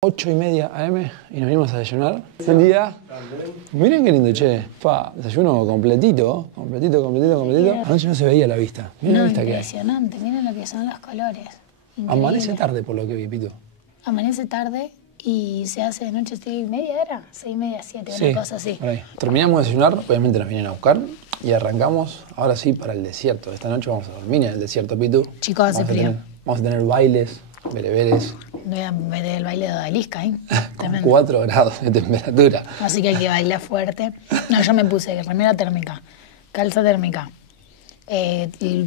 8:30 AM y nos vinimos a desayunar. Buen día. Miren qué lindo, che. Desayuno completito. Anoche no se veía la vista. Miren la vista que hay. Impresionante, miren lo que son los colores. Increíble. Amanece tarde por lo que vi, Pitu. Amanece tarde y se hace de noche 6:30, ¿era? 6:30, 7, Sí, una cosa así. por ahí. Terminamos de desayunar, obviamente nos vienen a buscar y arrancamos ahora sí para el desierto. Esta noche vamos a dormir en el desierto, Pitu. Chicos, hace frío. Vamos a tener bailes, bereberes. Voy a ver el baile de Odalisca, ¿eh? Con 4 grados de temperatura. Así que hay que bailar fuerte. No, yo me puse remera térmica, calza térmica,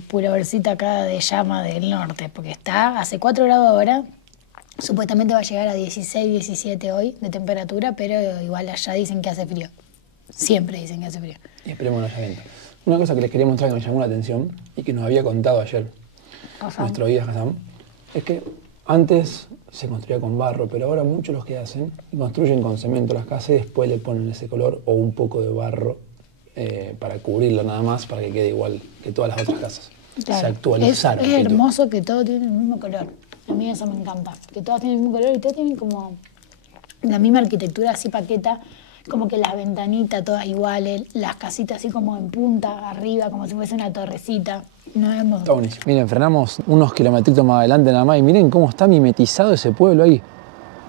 pulovercita acá de llama del norte, porque hace 4 grados ahora. Supuestamente va a llegar a 16, 17 hoy de temperatura, pero igual allá dicen que hace frío. Siempre dicen que hace frío. Y esperemos no haya viento. Una cosa que les quería mostrar que me llamó la atención y que nos había contado ayer nuestro guía Hassan, es que antes se construía con barro, pero ahora muchos los que hacen construyen con cemento las casas y después le ponen ese color o un poco de barro para cubrirlo nada más, para que quede igual que todas las otras casas. Claro. Se actualizaron. Es hermoso que todo tiene el mismo color. A mí eso me encanta, que todas tienen el mismo color y todas tienen como la misma arquitectura así paqueta, como que las ventanitas todas iguales, las casitas así como en punta, arriba, como si fuese una torrecita. No es Está buenísimo. Miren, frenamos unos kilometritos más adelante nada más y miren cómo está mimetizado ese pueblo ahí.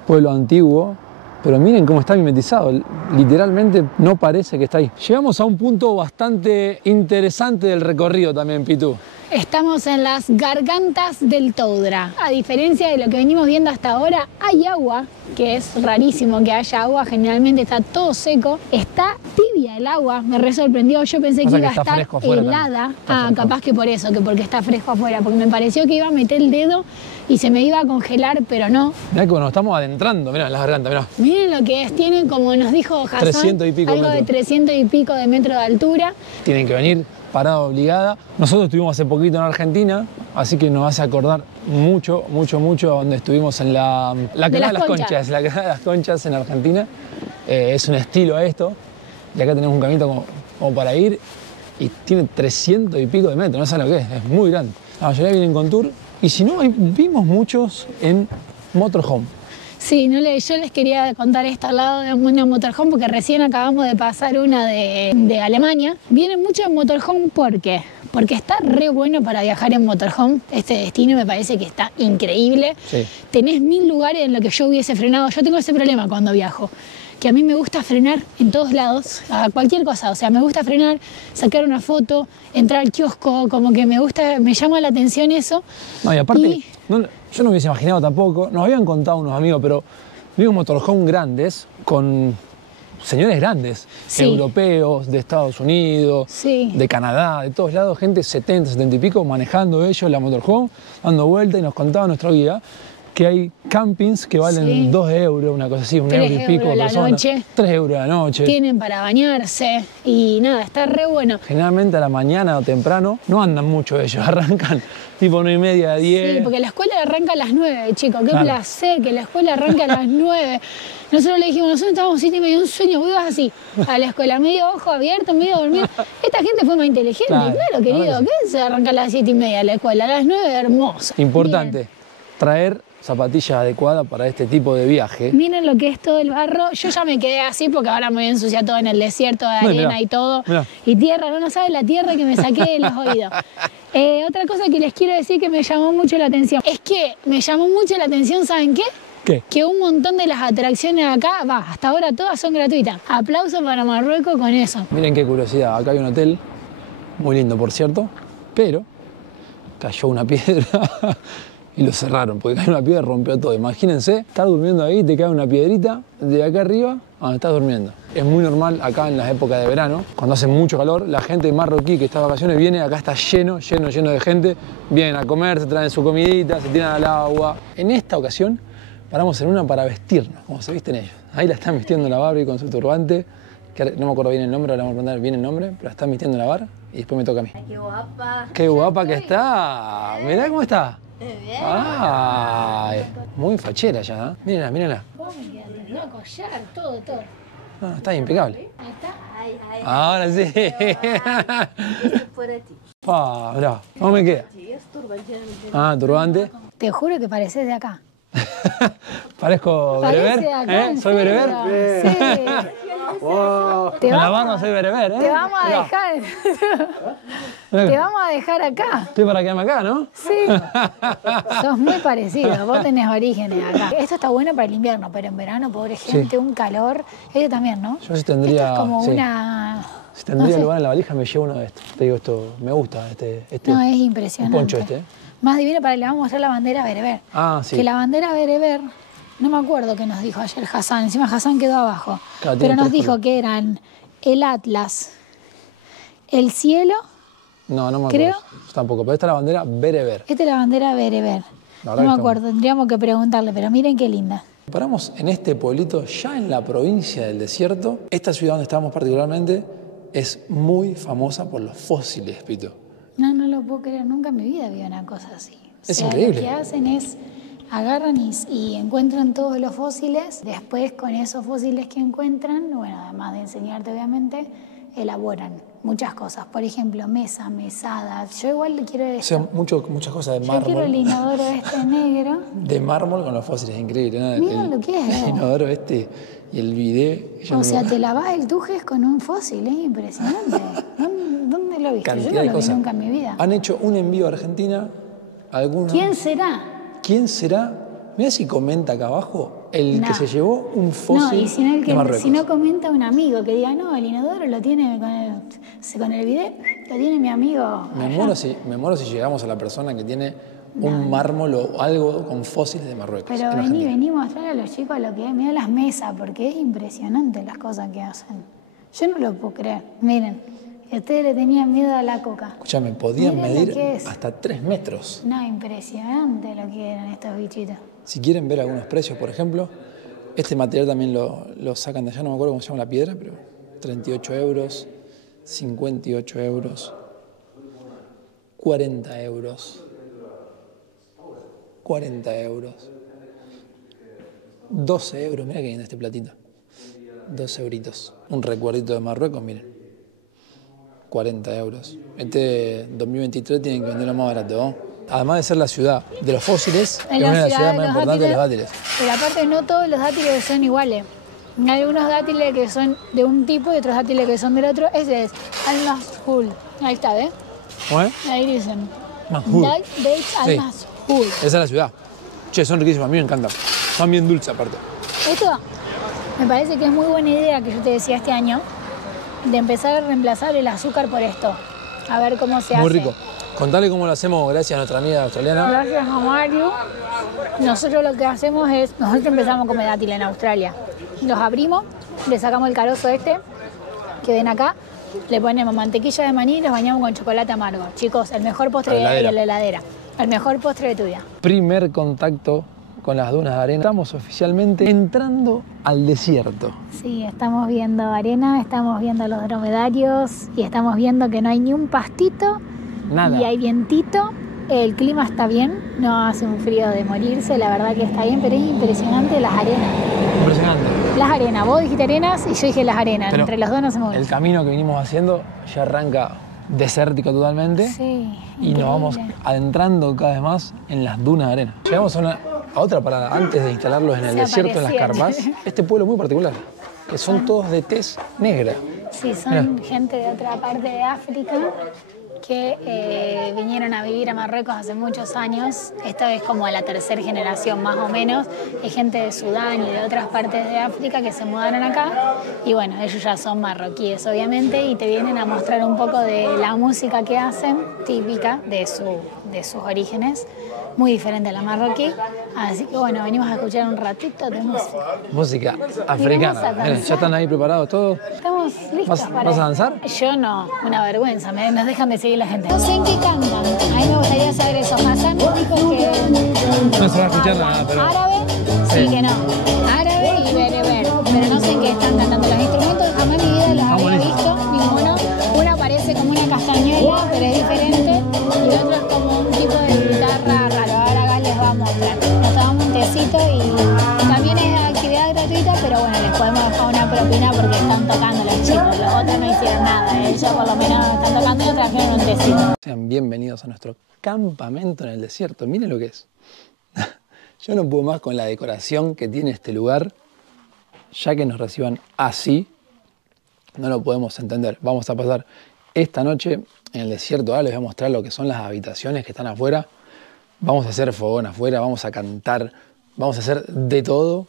Pueblo antiguo, pero miren cómo está mimetizado. Literalmente no parece que está ahí. Llegamos a un punto bastante interesante del recorrido también, Pitu. Estamos en las gargantas del Toudra. A diferencia de lo que venimos viendo hasta ahora, hay agua, que es rarísimo que haya agua, generalmente está todo seco. Está tibia el agua, me re sorprendió, yo pensé que iba a estar helada. Capaz que por eso, que porque está fresco afuera, porque me pareció que iba a meter el dedo y se me iba a congelar, pero no. Mirá que nos estamos adentrando, mirá, en las gargantas, mirá. Miren lo que es, tienen, como nos dijo Hassan, 300 y pico algo metros. de 300 y pico de metros de altura. Tienen que venir parada obligada. Nosotros estuvimos hace poquito en Argentina, así que nos hace acordar mucho a donde estuvimos en la quebrada de las conchas. La quebrada de las conchas en Argentina. Es un estilo a esto. Y acá tenemos un caminito como para ir y tiene 300 y pico de metros, no saben lo que es muy grande. La mayoría vienen con tour y si no, vimos muchos en motorhome. Sí, yo les quería contar esto al lado de una motorhome porque recién acabamos de pasar una de Alemania. Vienen mucho en motorhome porque está re bueno para viajar en motorhome. Este destino me parece que está increíble. Sí. Tenés 1000 lugares en los que yo hubiese frenado. Yo tengo ese problema cuando viajo, que a mí me gusta frenar en todos lados, a cualquier cosa. O sea, me gusta frenar, sacar una foto, entrar al kiosco, como que me llama la atención eso. No, y aparte, yo no me hubiese imaginado tampoco, nos habían contado unos amigos, pero vimos motorhome grandes con señores grandes, sí, europeos, de Estados Unidos, sí, de Canadá, de todos lados, gente 70, 70 y pico, manejando ellos la motorhome, dando vuelta y nos contaba nuestro guía que hay campings que valen sí, 2 euros, una cosa así, 1 euro y pico por persona. Noche. 3 euros a la noche. Tienen para bañarse y nada, está re bueno. Generalmente a la mañana o temprano no andan mucho ellos, arrancan tipo 9:30, 10. Sí, porque la escuela arranca a las 9, chicos. Qué claro, placer que la escuela arranque a las 9. Nosotros le dijimos, nosotros estábamos 7:30, un sueño, vos ibas así, a la escuela, medio ojo abierto, medio dormido. Esta gente fue más inteligente, claro querido, ¿qué se arranca a las 7:30 a la escuela? A las 9, hermoso. Importante, bien, traer zapatillas adecuadas para este tipo de viaje. Miren lo que es todo el barro. Yo ya me quedé así porque ahora me voy a ensuciar todo en el desierto de arena, mirá, y todo. Mirá. Y tierra, no saben la tierra que me saqué de los oídos. Otra cosa que les quiero decir que me llamó mucho la atención es que me llamó mucho la atención, ¿saben qué? ¿Qué? Que un montón de las atracciones acá, hasta ahora todas son gratuitas. Aplauso para Marruecos con eso. Miren qué curiosidad, acá hay un hotel, muy lindo por cierto, pero cayó una piedra y lo cerraron, porque cayó una piedra y rompió todo. Imagínense, estar durmiendo ahí, te cae una piedrita de acá arriba donde estás durmiendo. Es muy normal acá en las épocas de verano, cuando hace mucho calor, la gente marroquí que está de vacaciones viene, acá está lleno de gente, vienen a comer, se traen su comidita, se tiran al agua. En esta ocasión paramos en una para vestirnos, como se visten ellos. Ahí la están vistiendo la Barbie con su turbante, que no me acuerdo bien el nombre, ahora vamos a preguntar bien el nombre, pero la están vistiendo la Barbie y después me toca a mí. Ay, qué guapa. Qué guapa que está. Mirá cómo está. Bien. Ay, muy fachera ya, ¿eh? Mírenla, mírenla. ¿Cómo me quedaste? No, collar, todo. No, está impecable. Ahí está. Ay, Ahora sí. Esto es para ti. Mirá, ¿cómo me queda? Sí, es turbante. Ah, turbante. Te juro que pareces de acá. ¿Parezco bereber? Acá, ¿Soy bereber? Sí. Wow. Con la barba soy bereber, ¿eh? Te vamos a dejar. Te vamos a dejar acá. Estoy para quedarme acá, ¿no? Sí. Sos muy parecido. Vos tenés orígenes acá. Esto está bueno para el invierno, pero en verano, pobre gente, un calor. Ellos también, ¿no? Yo sí tendría. Esto es como una. Si tendría lugar en la valija, me llevo uno de estos. Te digo, esto me gusta. No, es impresionante. El poncho este. Más divino para le vamos a mostrar la bandera bereber. Ah, sí. Que la bandera bereber, no me acuerdo qué nos dijo ayer Hassan. Encima Hassan quedó abajo. Claro, pero nos dijo que eran el atlas, el cielo. No me acuerdo. Creo. Yo tampoco, pero esta es la bandera bereber. Esta es la bandera bereber. No me acuerdo, tendríamos que preguntarle, pero miren qué linda. Paramos en este pueblito, ya en la provincia del desierto. Esta ciudad donde estamos particularmente es muy famosa por los fósiles, Pito. No lo puedo creer, nunca en mi vida vi una cosa así. Es increíble. Lo que hacen es, agarran y encuentran todos los fósiles, después con esos fósiles que encuentran, bueno, además de enseñarte obviamente, elaboran muchas cosas. Por ejemplo, mesadas. Yo igual le quiero esto. O sea, muchas cosas de mármol. Yo quiero el inodoro este negro. De mármol con los fósiles, increíble, ¿no? Miren lo que es. El inodoro este y el bidet. O sea, te lavas el tujes con un fósil, es impresionante. ¿Dónde lo viste? Yo no lo vi nunca en mi vida. Han hecho un envío a Argentina. ¿Quién será? ¿Quién será? Mirá si comenta acá abajo el que se llevó un fósil. No, y de Marruecos. Si no comenta un amigo que diga, no, el inodoro lo tiene con el bidet, lo tiene mi amigo. Me muero si llegamos a la persona que tiene un mármol o algo con fósiles de Marruecos. Pero vení a mostrar a los chicos lo que es. Mirá las mesas, porque es impresionante las cosas que hacen. Yo no lo puedo creer. Miren, que ustedes le tenían miedo a la coca. Escuchame, podían medir hasta 3 metros. No, impresionante lo que eran estos bichitos. Si quieren ver algunos precios, por ejemplo, este material también lo sacan de allá, no me acuerdo cómo se llama la piedra, pero 38 euros, 58 euros, 40 euros, 40 euros, 12 euros, mira que viene este platito, 12 euritos, un recuerdito de Marruecos, miren, 40 euros. Este 2023 tienen que venderlo más barato, ¿no? Además de ser la ciudad de los fósiles, es una de las ciudades más importantes de los dátiles. Pero aparte no todos los dátiles son iguales. Hay algunos dátiles que son de un tipo y otros dátiles que son del otro. Ese es Al-Mashul. Ahí está, ¿ves? ¿Cómo? Ahí dicen. Mashul. Dates Al-Mashul. Esa es la ciudad. Che, son riquísimas, a mí me encantan. Son bien dulces aparte. Esto me parece que es muy buena idea que yo te decía este año, de empezar a reemplazar el azúcar por esto. A ver cómo se hace. Muy rico. Contale cómo lo hacemos gracias a nuestra amiga australiana. Gracias a Mario. Nosotros lo que hacemos es, nosotros empezamos a comer dátil en Australia. Los abrimos, le sacamos el carozo este, que ven acá, le ponemos mantequilla de maní y los bañamos con chocolate amargo. Chicos, el mejor postre de la heladera. El mejor postre de tu vida. Primer contacto con las dunas de arena. Estamos oficialmente entrando al desierto. Sí, estamos viendo arena, estamos viendo los dromedarios y estamos viendo que no hay ni un pastito. Nada. Y hay vientito, el clima está bien, no hace un frío de morirse, la verdad que está bien, pero es impresionante las arenas. Impresionante. Las arenas, vos dijiste arenas y yo dije las arenas, pero entre los dos no se mueve. El camino que venimos haciendo ya arranca desértico totalmente. Sí. Y nos vamos adentrando cada vez más en las dunas de arena. Llegamos a otra parada antes de instalarlos en el desierto, en las carpas. Este pueblo muy particular, que son todos de tez negra. Sí, son gente de otra parte de África que vinieron a vivir a Marruecos hace muchos años. Esta es como la tercera generación más o menos. Hay gente de Sudán y de otras partes de África que se mudaron acá y bueno, ellos ya son marroquíes obviamente y te vienen a mostrar un poco de la música que hacen, típica de sus orígenes, muy diferente a la marroquí. Así que bueno, venimos a escuchar un ratito de música. Música africana. Miren, ya están ahí preparados todos. Estamos listos para... ¿Vas a danzar? Yo no, una vergüenza, nos dejan de seguir la gente. No sé en qué cantan, a mí me gustaría saber eso. Hassan dijo que... No se va a escuchar nada, pero... ¿Árabe? Sí, que no. Árabe y bereber, pero no sé en qué están cantando. Los instrumentos jamás en mi vida los había visto, ninguno. Uno parece como una castañuela, pero es diferente, y el otro es como un tipo de guitarra raro. Ahora acá les va a mostrar. Nos tomamos un tecito y también es actividad gratuita, pero bueno, les podemos dejar una propina porque están tocando los chicos. Los otros no hicieron nada, ellos por lo menos están tocando y nos trajeron un tecito. Sean bienvenidos a nuestro campamento en el desierto. Miren lo que es. Yo no puedo más con la decoración que tiene este lugar. Ya que nos reciban así, no lo podemos entender. Vamos a pasar esta noche en el desierto. Ahora les voy a mostrar lo que son las habitaciones que están afuera. Vamos a hacer fogón afuera, vamos a cantar, vamos a hacer de todo.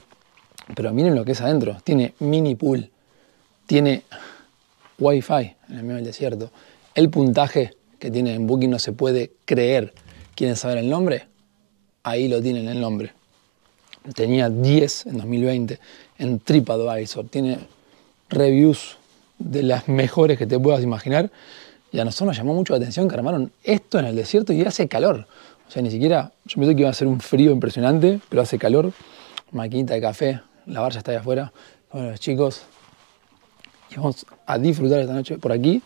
Pero miren lo que es adentro. Tiene mini pool, tiene wifi en el medio del desierto. El puntaje que tiene en Booking no se puede creer. ¿Quieren saber el nombre? Ahí lo tienen el nombre. Tenía 10 en 2020 en TripAdvisor. Tiene reviews de las mejores que te puedas imaginar. Y a nosotros nos llamó mucho la atención que armaron esto en el desierto y hace calor. O sea, ni siquiera, yo pensé que iba a ser un frío impresionante, pero hace calor. Maquinita de café, la barra está ahí afuera. Bueno, los chicos, y vamos a disfrutar esta noche por aquí.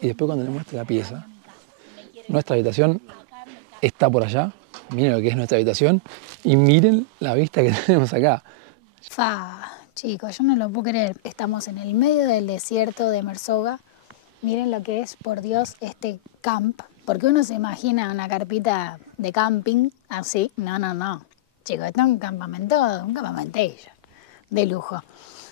Y después cuando les muestre la pieza, nuestra habitación está por allá. Miren lo que es nuestra habitación y miren la vista que tenemos acá. Chicos, yo no lo puedo creer. Estamos en el medio del desierto de Merzouga. Miren lo que es, por Dios, este camp. Porque uno se imagina una carpita de camping así. No. Chicos, esto es un campamentello de lujo.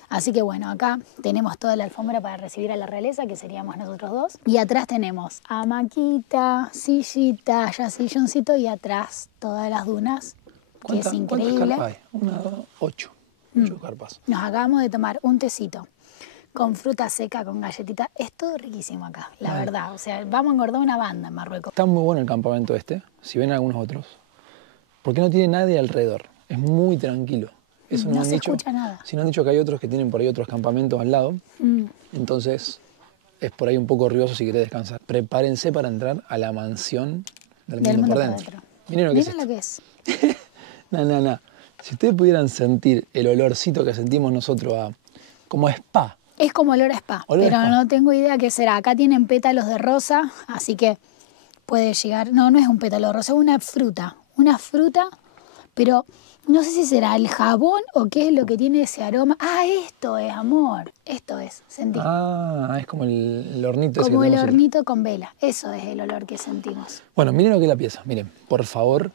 Así que bueno, acá tenemos toda la alfombra para recibir a la realeza, que seríamos nosotros dos. Y atrás tenemos hamaquita, sillita, ya silloncito y atrás todas las dunas, que es increíble. ¿Cuántas carpas hay? 1, 2, 8. 8 carpas. Nos acabamos de tomar un tecito con fruta seca, con galletita. Es todo riquísimo acá, la verdad. O sea, vamos a engordar una banda en Marruecos. Está muy bueno el campamento este, si ven algunos otros. Porque no tiene nadie alrededor. Es muy tranquilo. Eso no se escucha nada. Si no han dicho que hay otros que tienen por ahí otros campamentos al lado. Entonces es por ahí un poco ruidoso si querés descansar. Prepárense para entrar a la mansión del mundo por dentro. Miren lo que Miren lo que es. No. Si ustedes pudieran sentir el olorcito que sentimos nosotros como a spa. Es como olor a spa, pero no tengo idea qué será. Acá tienen pétalos de rosa, así que puede llegar... No es un pétalo de rosa, es una fruta. Una fruta, pero... No sé si será el jabón o qué es lo que tiene ese aroma. Esto es, amor. Esto es, sentí. Es como el hornito. Como el hornito con vela. Eso es el olor que sentimos. Bueno, miren lo que es la pieza. Miren, por favor.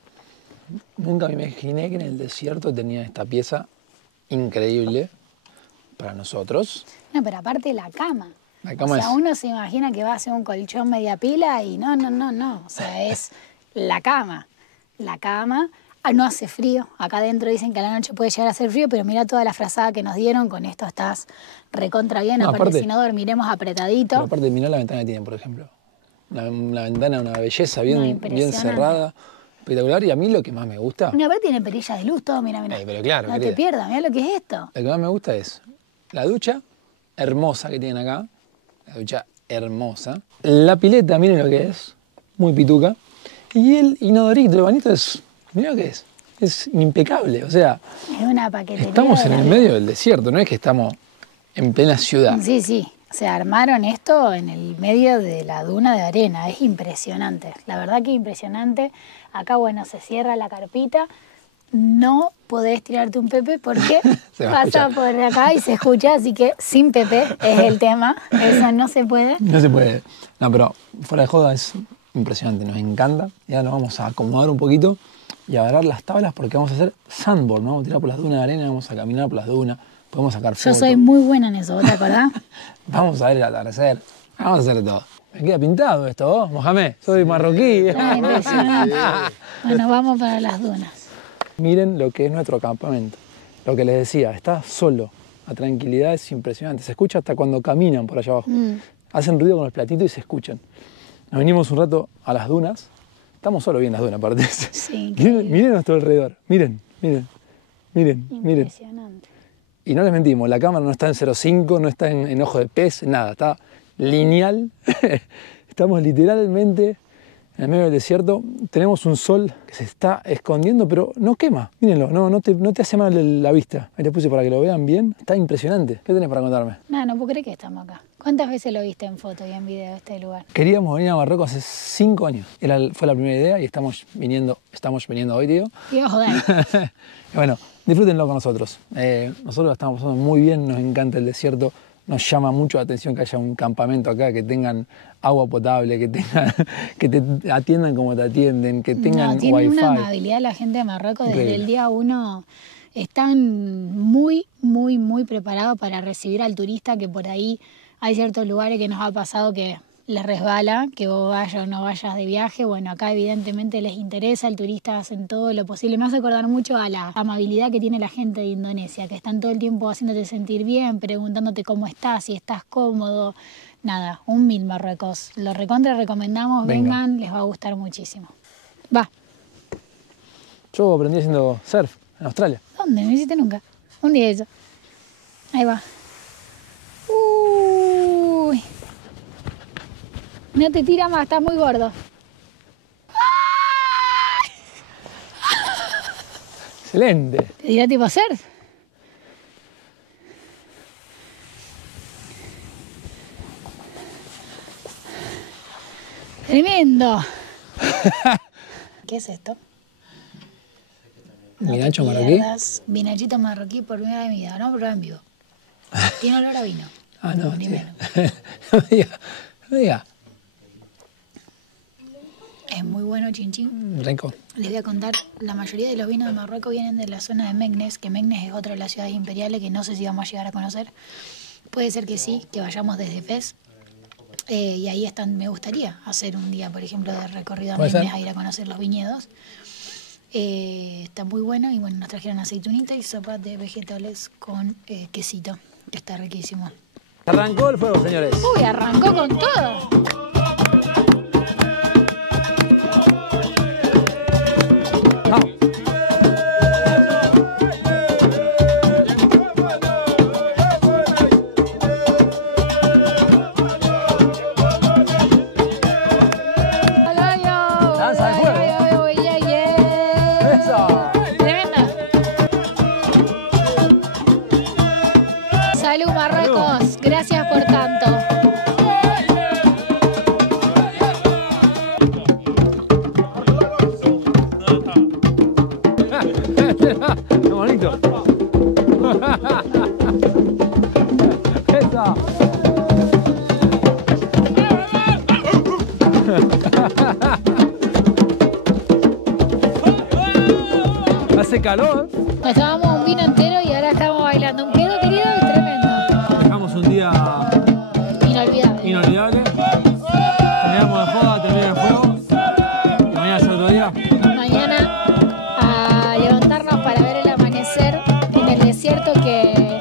Nunca me imaginé que en el desierto tenía esta pieza increíble para nosotros. No, pero aparte la cama. La cama uno se imagina que va a ser un colchón media pila y no. O sea, es la cama. La cama... No hace frío. Acá adentro dicen que a la noche puede llegar a hacer frío, pero mira toda la frazada que nos dieron. Con esto estás recontra bien. Aparte, si no dormiremos apretadito. Pero aparte, mirá la ventana que tienen, por ejemplo. La ventana, una belleza bien cerrada. Espectacular. Y a mí lo que más me gusta... Una vez tiene perilla de luz, todo, mira. Pero claro, no te pierdas, mira lo que es esto. Lo que más me gusta es la ducha hermosa que tienen acá. La ducha hermosa. La pileta, miren lo que es. Muy pituca. Y el inodorito, el bañito es... Mirá lo que es impecable, o sea, es una paquetería. Estamos en el medio del desierto, no es que estamos en plena ciudad. Sí, se armaron esto en el medio de la duna de arena, es impresionante, la verdad que impresionante. Acá, bueno, se cierra la carpita, no podés tirarte un pepe porque pasa por acá y se escucha, así que sin pepe es el tema, eso no se puede. No se puede, no, pero fuera de joda es impresionante, nos encanta. Ya nos vamos a acomodar un poquito y agarrar las tablas porque vamos a hacer sandboard, ¿no? Vamos a tirar por las dunas de arena, vamos a caminar por las dunas, podemos sacar fotos. Yo soy muy buena en eso, ¿te acordás? Vamos a ver el atardecer, vamos a hacer todo. Me queda pintado esto, vos, Mohamed, soy marroquí. Impresionante. Bueno, vamos para las dunas. Miren lo que es nuestro campamento. Lo que les decía, está solo. La tranquilidad es impresionante. Se escucha hasta cuando caminan por allá abajo. Hacen ruido con los platitos y se escuchan. Nos venimos un rato a las dunas. Estamos solo bien en las dunas, aparte. Sí, miren a nuestro alrededor. Miren. Impresionante. Y no les mentimos, la cámara no está en 0.5, no está en ojo de pez, nada. Está lineal. Estamos literalmente en el medio del desierto. Tenemos un sol que se está escondiendo, pero no quema. Mírenlo, no te hace mal la vista. Ahí les puse para que lo vean bien. Está impresionante. ¿Qué tenés para contarme? No puedo creer que estamos acá. ¿Cuántas veces lo viste en foto y en video este lugar? Queríamos venir a Marruecos hace 5 años. Fue la primera idea y estamos viniendo hoy, digo. Y joder. Bueno, disfrútenlo con nosotros. Nosotros la estamos pasando muy bien, nos encanta el desierto, nos llama mucho la atención que haya un campamento acá, que tengan agua potable, que te atiendan como te atienden, que tengan no, tienen wifi. una amabilidad la gente de Marruecos desde Increíble. el día uno. Están muy, muy, muy preparados para recibir al turista, que por ahí hay ciertos lugares que nos ha pasado que les resbala, que vos vayas o no vayas de viaje. Bueno, acá evidentemente les interesa, el turista hacen todo lo posible. Me hace acordar mucho a la amabilidad que tiene la gente de Indonesia, que están todo el tiempo haciéndote sentir bien, preguntándote cómo estás, si estás cómodo. Nada, un 1000 Marruecos. Lo recontra recomendamos, Venga. vengan, les va a gustar muchísimo. Va. Yo aprendí haciendo surf en Australia. ¿Dónde? No hiciste nunca. Un día eso. Ahí va. Uy. No te tira más, estás muy gordo. Excelente. ¿Te dirá tipo surf? Tremendo. ¿Qué es esto? Vinacho te marroquí. pierdas. Vinachito marroquí por primera vez en mi vida, no probar en vivo. Tiene olor a vino. Ah, no, tío. Primero. No me diga, no me diga. Es muy bueno, chin chin. Rico. Les voy a contar, la mayoría de los vinos de Marruecos vienen de la zona de Meknes, que Meknes es otra de las ciudades imperiales que no sé si vamos a llegar a conocer. Puede ser que sí, que vayamos desde Fez. Y ahí están, me gustaría hacer un día, por ejemplo, de recorrido a ¿Puede Meknes, ser? a ir a conocer los viñedos. Está muy bueno y bueno, nos trajeron aceitunita y sopa de vegetales con quesito, que está riquísimo. Arrancó el fuego, señores. Uy, arrancó con todo. Vamos. Danza de fuego. Eso. Tremenda. Salud, Marruecos. Gracias por tanto. Qué bonito. Eso. Hace calor. Nos tomamos un vino entero y ahora estamos bailando un pedo, querido, y tremendo. Dejamos un día Inolvidable. inolvidable. Terminamos de joda, termina el fuego. Y mañana es otro día. Mañana a levantarnos para ver el amanecer en el desierto, que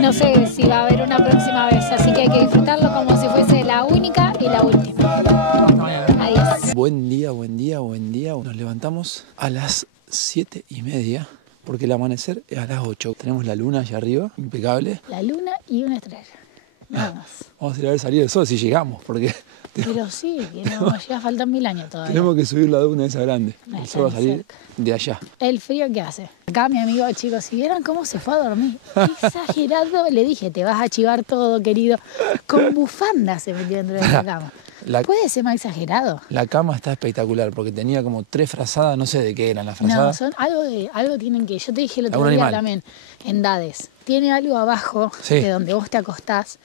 no sé si va a haber una próxima vez, así que hay que disfrutarlo como si fuese la única y la última. Hasta mañana. Adiós. Buen día, buen día, buen día. Nos levantamos a las 7:30 porque el amanecer es a las 8. Tenemos la luna allá arriba, impecable. La luna y una estrella. Nada más. Vamos a ir a ver salir el sol si llegamos, porque Pero sí, que no, ya faltan 1000 años todavía. tenemos que subir la duna esa grande. Ahí El está, sol va a salir cerca. de allá. El frío que hace. Acá mi amigo, chicos, si vieran cómo se fue a dormir. Qué exagerado. Le dije, te vas a chivar todo, querido. Con bufanda se metió dentro de la cama. ¿Puede ser más exagerado? La cama está espectacular porque tenía como 3 frazadas, no sé de qué eran las No, frazadas. son algo tienen que. Yo te dije el otro Algún día animal. también, en Dades. Tiene algo abajo Sí. de donde vos te acostás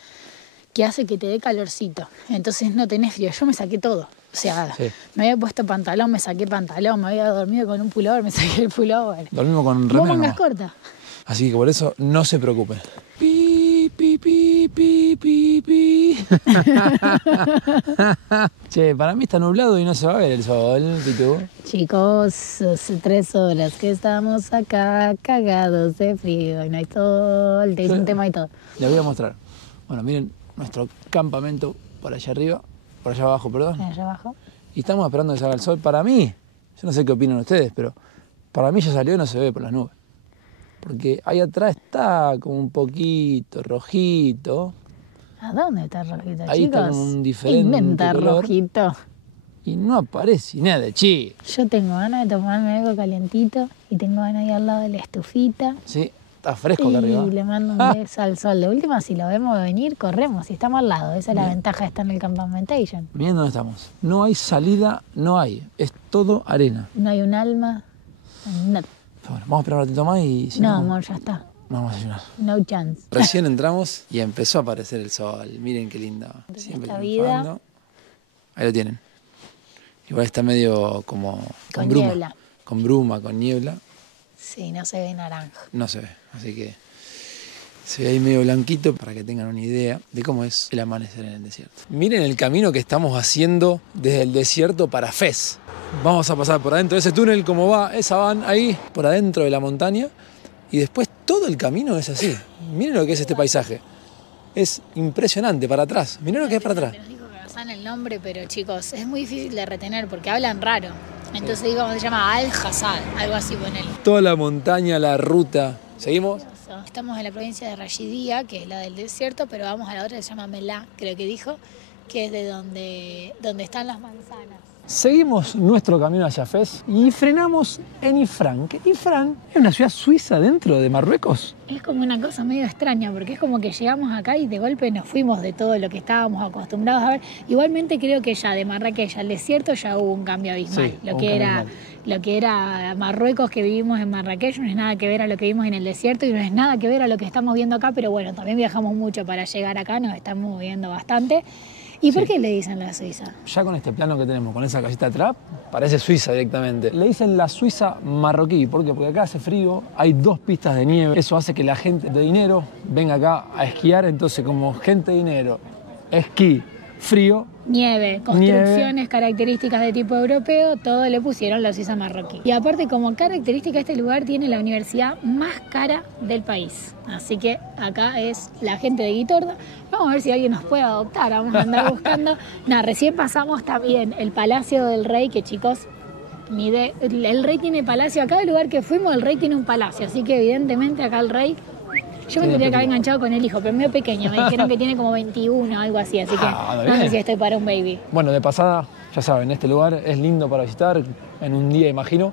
que hace que te dé calorcito. Entonces no tenés frío. Yo me saqué todo. O sea, Sí. me había puesto pantalón, me saqué pantalón, me había dormido con un pullover, me saqué el pullover. Dormimos con Vos remera mangas nomás. cortas. Así que por eso no se preocupen. Pi, pi, pi, pi, pi, pi. Che, para mí está nublado y no se va a ver el sol, Pitu. Chicos, hace 3 horas que estamos acá cagados de frío y no hay sol, te hice un tema y todo. Les voy a mostrar. Bueno, miren nuestro campamento por allá arriba, por allá abajo, perdón. Allá abajo. Y estamos esperando que salga el sol. Para mí, yo no sé qué opinan ustedes, pero para mí ya salió y no se ve por las nubes. Porque ahí atrás está como un poquito rojito ¿A dónde está rojito, Ahí chicos? está con un diferente Inventa color. rojito. y no aparece nada, che. Yo tengo ganas de tomarme algo calientito y tengo ganas de ir al lado de la estufita. Sí, está fresco acá arriba. Y le mando un beso al sol. De última, si lo vemos venir, corremos. Si estamos al lado, esa es la ventaja de estar en el campamentation. Miren dónde estamos. No hay salida, no hay. Es todo arena. No hay un alma, nada. Bueno, vamos a esperar un ratito más y si No, amor, ya está. Vamos a desayunar. No chance. Recién entramos y empezó a aparecer el sol. Miren qué lindo. Siempre esta triunfando. vida. Ahí lo tienen. Igual está medio como Con bruma. niebla. Con bruma, con niebla. Sí, no se ve naranja. No se ve, así que se ve ahí medio blanquito para que tengan una idea de cómo es el amanecer en el desierto. Miren el camino que estamos haciendo desde el desierto para Fez. Vamos a pasar por adentro de ese túnel, como va esa van ahí, por adentro de la montaña. Y después todo el camino es así. Miren lo que es este paisaje. Es impresionante, para atrás. Miren lo que es para atrás. Nos dijo que nos dan el nombre, pero chicos, es muy difícil de retener porque hablan raro. Entonces digo, se llama Al-Hazal, algo así, ponele. Toda la montaña, la ruta. ¿Seguimos? Estamos en la provincia de Rashidiyah, que es la del desierto, pero vamos a la otra que se llama Melá, creo que dijo, que es de donde están las manzanas. Seguimos nuestro camino hacia Fez y frenamos en Ifrán. Que Ifrán es una ciudad suiza dentro de Marruecos. Es como una cosa medio extraña, porque es como que llegamos acá y de golpe nos fuimos de todo lo que estábamos acostumbrados a ver. Igualmente creo que ya de Marrakech al desierto ya hubo un cambio abismal. Sí, Lo que era Marruecos que vivimos en Marrakech no es nada que ver a lo que vimos en el desierto y no es nada que ver a lo que estamos viendo acá, pero bueno, también viajamos mucho para llegar acá, nos estamos moviendo bastante. ¿Y por qué le dicen la Suiza? Ya con este plano que tenemos, con esa casita atrás, parece Suiza directamente. Le dicen la Suiza marroquí. ¿Por qué? Porque acá hace frío, hay 2 pistas de nieve. Eso hace que la gente de dinero venga acá a esquiar. Entonces, como gente de dinero, esquí, frío, Nieve, construcciones, características de tipo europeo, todo le pusieron la Suiza marroquí. Y aparte, como característica, este lugar tiene la universidad más cara del país. Así que acá es la gente de Guitorda. Vamos a ver si alguien nos puede adoptar, vamos a andar buscando. No, recién pasamos también el Palacio del Rey, que chicos, el rey tiene palacio. Acá el lugar que fuimos, el rey tiene un palacio. Así que evidentemente acá el rey... Yo me tendría que haber enganchado con el hijo, pero medio pequeño. Me dijeron que tiene como 21 o algo así, así que no sé si estoy para un baby. Bueno, de pasada, ya saben, este lugar es lindo para visitar en un día, imagino,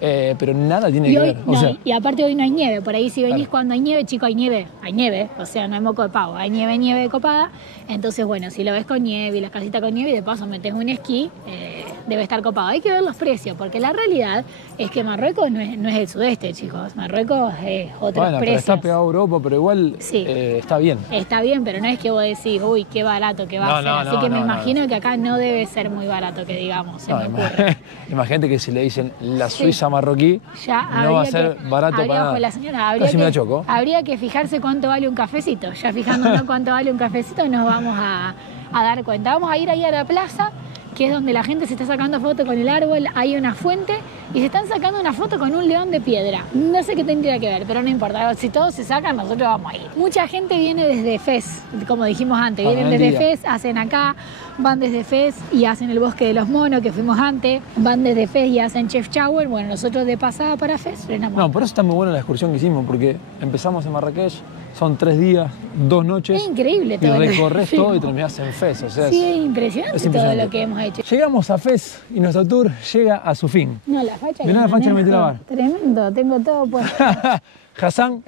pero nada tiene que ver. Y aparte hoy no hay nieve, por ahí si venís cuando hay nieve, chico, hay nieve, o sea, no hay moco de pavo, hay nieve copada. Entonces, bueno, si lo ves con nieve y la casita con nieve y de paso metes un esquí, debe estar copado. Hay que ver los precios, porque la realidad es que Marruecos no es el sudeste, chicos. Marruecos es otros precios. Pero está pegado a Europa, pero igual está bien. Está bien, pero no es que vos decís, uy, qué barato que va a ser. Así que me imagino que acá no debe ser muy barato, que digamos, se me ocurre. Imagínate que si le dicen la Suiza marroquí, no va a ser barato para nada. La señora, habría que fijarse cuánto vale un cafecito. Ya fijándonos cuánto vale un cafecito nos vamos a dar cuenta. Vamos a ir ahí a la plaza, que es donde la gente se está sacando foto con el árbol, hay una fuente y se están sacando una foto con un león de piedra. No sé qué tendría que ver, pero no importa. Si todos se sacan, nosotros vamos a ir. Mucha gente viene desde Fez, como dijimos antes, vienen desde Fez, hacen acá, van desde Fez y hacen el Bosque de los Monos, que fuimos antes, van desde Fez y hacen Chefchaouen. Bueno, nosotros de pasada para Fez frenamos. No, por eso está muy buena la excursión que hicimos, porque empezamos en Marrakech, son 3 días, 2 noches. Es increíble todo. Y recorres todo y terminás en Fez. O sea, sí, es impresionante todo lo que hemos hecho. Llegamos a Fez y nuestro tour llega a su fin. No, la facha Mirá la facha que me metí a lavar. Tremendo, tengo todo puesto. Hassan,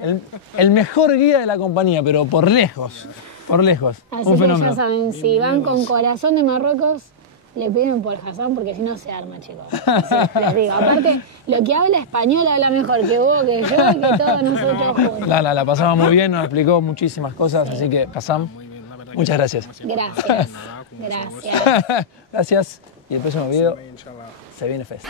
el mejor guía de la compañía, pero por lejos. Por lejos. Así un que fenómeno. ya saben, si van con corazón de Marruecos, le piden por Hassan porque si no se arma, chicos. Sí, les digo. Aparte, lo que habla español habla mejor que vos, que yo y que todos nosotros juntos. La pasamos muy bien, nos explicó muchísimas cosas, así que Hassan, muchas gracias. Gracias. Gracias. Gracias. Y el próximo video se viene Fez.